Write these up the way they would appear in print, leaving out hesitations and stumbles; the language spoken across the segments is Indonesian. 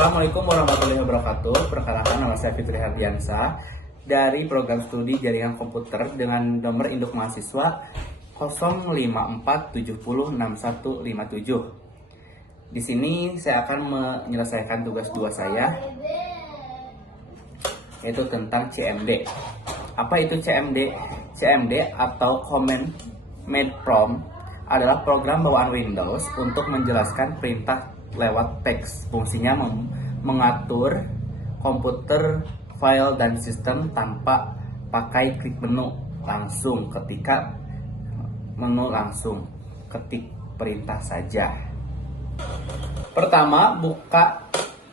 Assalamualaikum warahmatullahi wabarakatuh. Perkenalkan, nama saya Fitri Hardiansa dari program studi jaringan komputer dengan nomor induk mahasiswa 054706157. Di sini saya akan menyelesaikan tugas 2 saya, yaitu tentang CMD. Apa itu CMD? CMD atau Command Made Prompt adalah program bawaan Windows untuk menjelaskan perintah lewat teks. Fungsinya mengatur komputer, file, dan sistem tanpa pakai klik menu langsung. Ketika menu langsung ketik perintah saja. Pertama, buka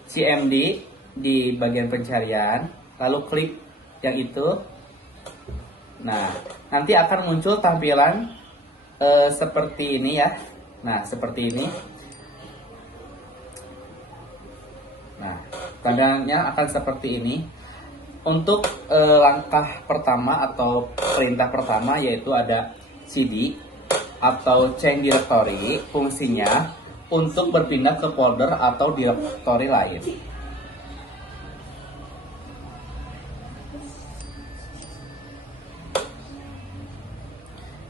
CMD di bagian pencarian, lalu klik yang itu. Nah, nanti akan muncul tampilan seperti ini ya. Nah, seperti ini. Nah, tampilannya akan seperti ini. Untuk langkah pertama atau perintah pertama yaitu ada cd atau change directory. Fungsinya untuk berpindah ke folder atau directory lain.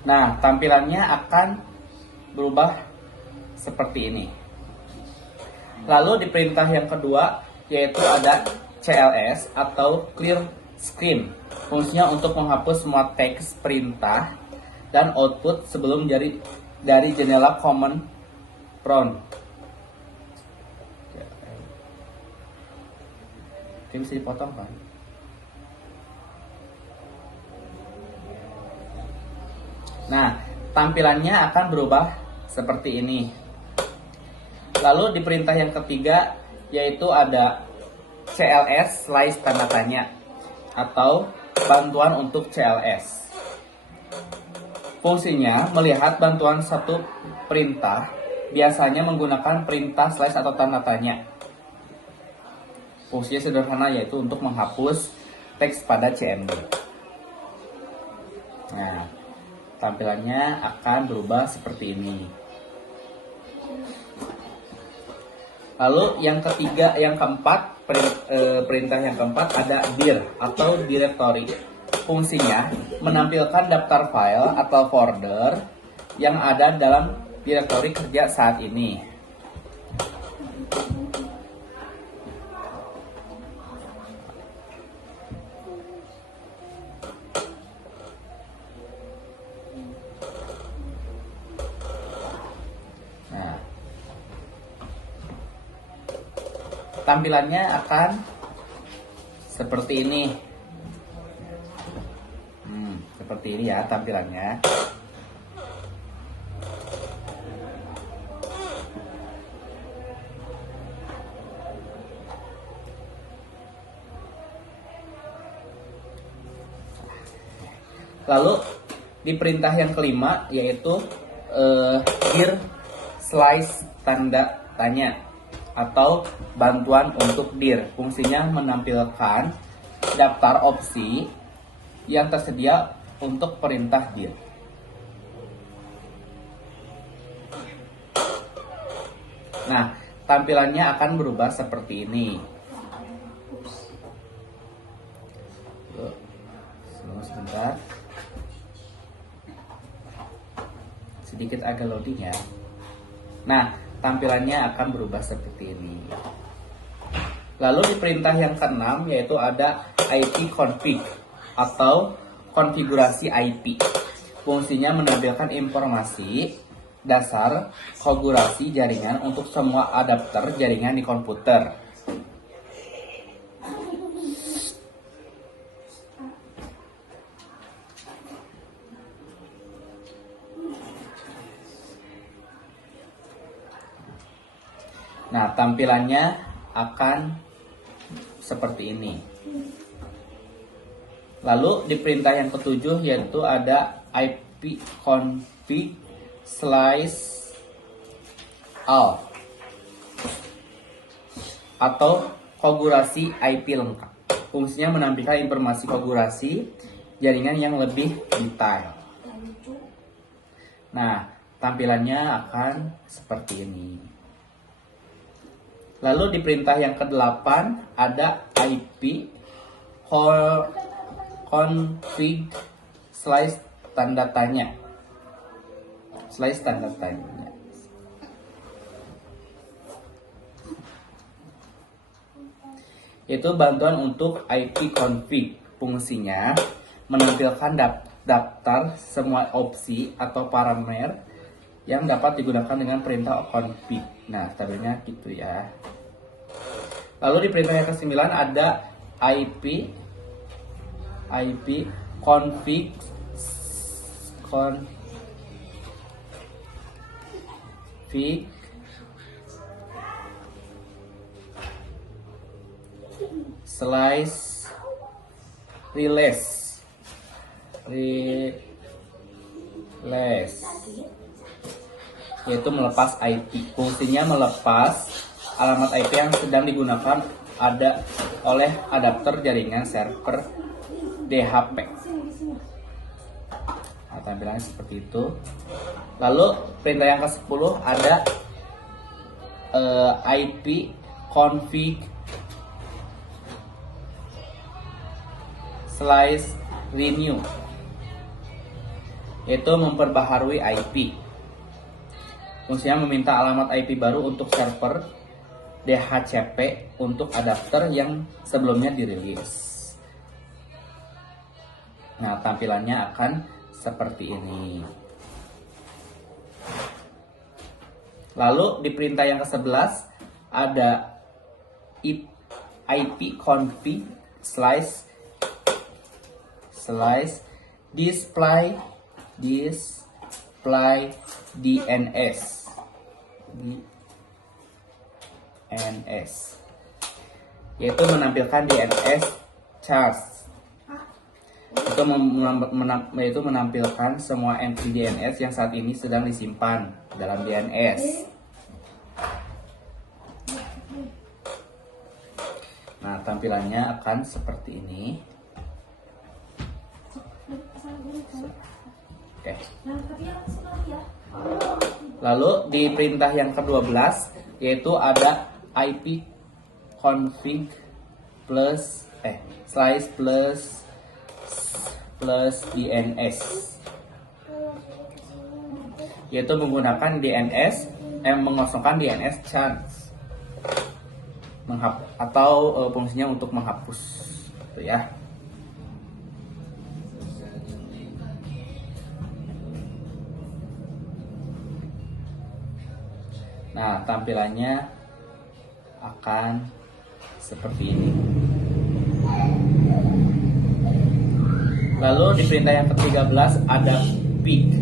Nah, tampilannya akan berubah seperti ini. Lalu di perintah yang kedua yaitu ada CLS atau clear screen. Fungsinya untuk menghapus semua teks perintah dan output sebelum dari jendela command prompt. Ini bisa dipotong kan? Nah, tampilannya akan berubah seperti ini. Lalu di perintah yang ketiga yaitu ada CLS slice tanda tanya atau bantuan untuk CLS. Fungsinya melihat bantuan satu perintah, biasanya menggunakan perintah slice atau tanda tanya. Fungsinya sederhana yaitu untuk menghapus teks pada CMD. Nah, tampilannya akan berubah seperti ini. Lalu yang keempat, perintah yang keempat ada dir atau directory. Fungsinya menampilkan daftar file atau folder yang ada dalam directory kerja saat ini. Tampilannya akan seperti ini. Seperti ini ya tampilannya. Lalu di perintah yang kelima yaitu dir slice tanda tanya atau bantuan untuk dir. Fungsinya menampilkan daftar opsi yang tersedia untuk perintah dir. Nah, tampilannya akan berubah seperti ini. Sebentar. Sedikit agak loading ya. Nah, tampilannya akan berubah seperti ini. Lalu di perintah yang keenam yaitu ada IP config atau konfigurasi IP. Fungsinya menampilkan informasi dasar konfigurasi jaringan untuk semua adapter jaringan di komputer. Nah, tampilannya akan seperti ini. Lalu di perintah yang ketujuh yaitu ada IP config slice all atau konfigurasi IP lengkap. Fungsinya menampilkan informasi konfigurasi jaringan yang lebih detail. Nah, tampilannya akan seperti ini. Lalu di perintah yang ke-8 ada IP config slice tanda tanya. Slice tanda tanya. Itu bantuan untuk IP config. Fungsinya menampilkan daftar semua opsi atau parameter yang dapat digunakan dengan perintah config. Nah, tabelnya gitu ya. Lalu di perintah yang ke-9 ada IP config slice release yaitu melepas IP. Fungsinya melepas alamat IP yang sedang digunakan oleh adapter jaringan server DHP. Nah, tampilannya seperti itu. Lalu perintah yang ke-10 ada IP config slice renew, yaitu memperbaharui IP. Fungsinya meminta alamat IP baru untuk server DHCP untuk adapter yang sebelumnya dirilis. Nah, tampilannya akan seperti ini. Lalu di perintah yang ke-11 ada IP config slice display DNS, yaitu menampilkan DNS charts. Itu menampilkan semua entry DNS yang saat ini sedang disimpan dalam DNS. Nah, tampilannya akan seperti ini. Oke. Lalu di perintah yang ke-12 yaitu ada IP config slice plus DNS, yaitu menggunakan DNS mengosongkan DNS chance atau fungsinya untuk menghapus gitu ya. Nah, tampilannya akan seperti ini. Lalu di perintah yang ke-13 ada ping,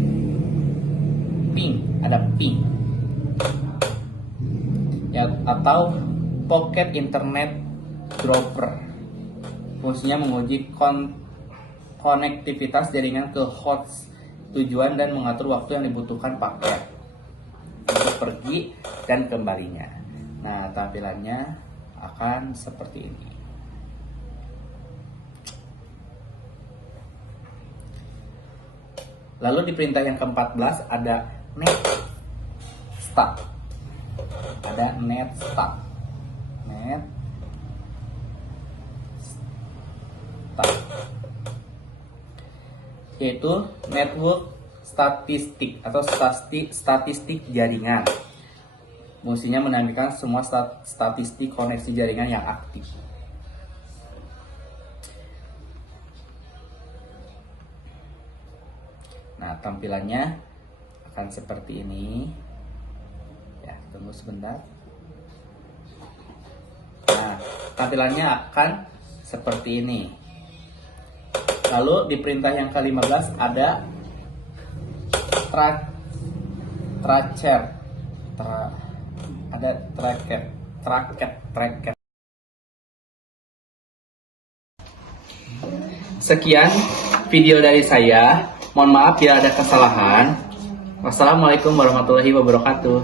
ya, atau Pocket Internet Dropper. Fungsinya menguji konektivitas jaringan ke host tujuan dan mengatur waktu yang dibutuhkan paket untuk pergi dan kembalinya. Nah, tampilannya akan seperti ini. Lalu di perintah yang ke-14 ada netstack. Yaitu network statistik atau statistik jaringan. Fungsinya menampilkan semua statistik koneksi jaringan yang aktif. Nah, tampilannya akan seperti ini. Ya, tunggu sebentar. Nah, tampilannya akan seperti ini. Lalu di perintah yang ke-15 ada tracker. Sekian video dari saya. Mohon maaf bila ada kesalahan. Wassalamualaikum warahmatullahi wabarakatuh.